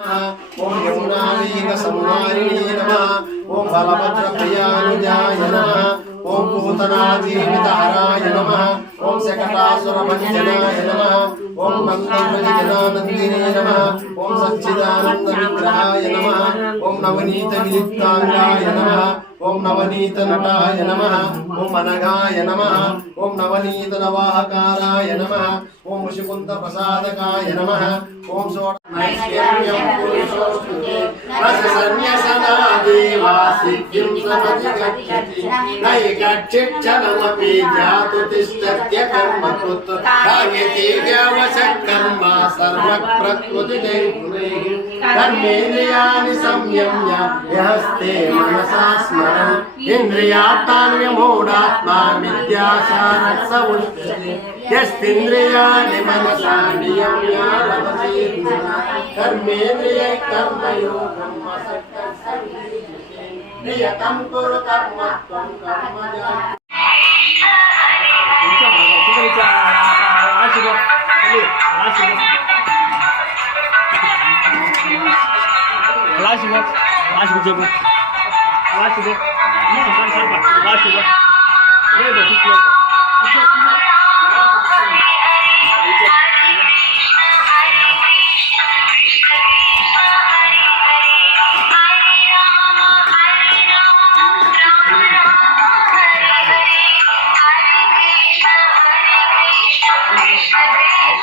ओम यमुनालीक संहारिणी नमः। ओम बलभद्रप्रियानुजाय नमः। ओम पूतनाजीवितहराय नमः। ओम शकटासुरभञ्जनाय नमः। ओम मन्दव्रजगणानन्दिने नमः। ओम सच्चिदानन्दविग्रहाय नमः। ओम नवनीतविलिप्ताङ्गाय नमः। ओम नवनीतनटाय नमः। ओम अनघाय नमः। ओम नवनीतनवाहकाराय नमः। ओम ऋषिकुन्तप्रसादकाय नमः। ओम नैष्कर्म्यं पुरुषोऽस्तुते रससन्न्यसना देवा सिद्धिं समधिगच्छति नैकच्छिक्षणमपि जातु तिष्ठत्य कर्मकृत् कार्यते व्यावशः कर्म सर्वप्रकृतिदेवुनैः कर्मेन्द्रियाणि संयम्य यहस्ते मनसा स्मरन् इन्द्रियार्थान् विमूढात्मा मिथ्याचारः स उच्यते यस्तेन्द्रियाणि मनसा नियम्य कर्मेन्द्रियैः कर्मयोगं नियतं कुरु कर्म त्वं कर्मजा Alas,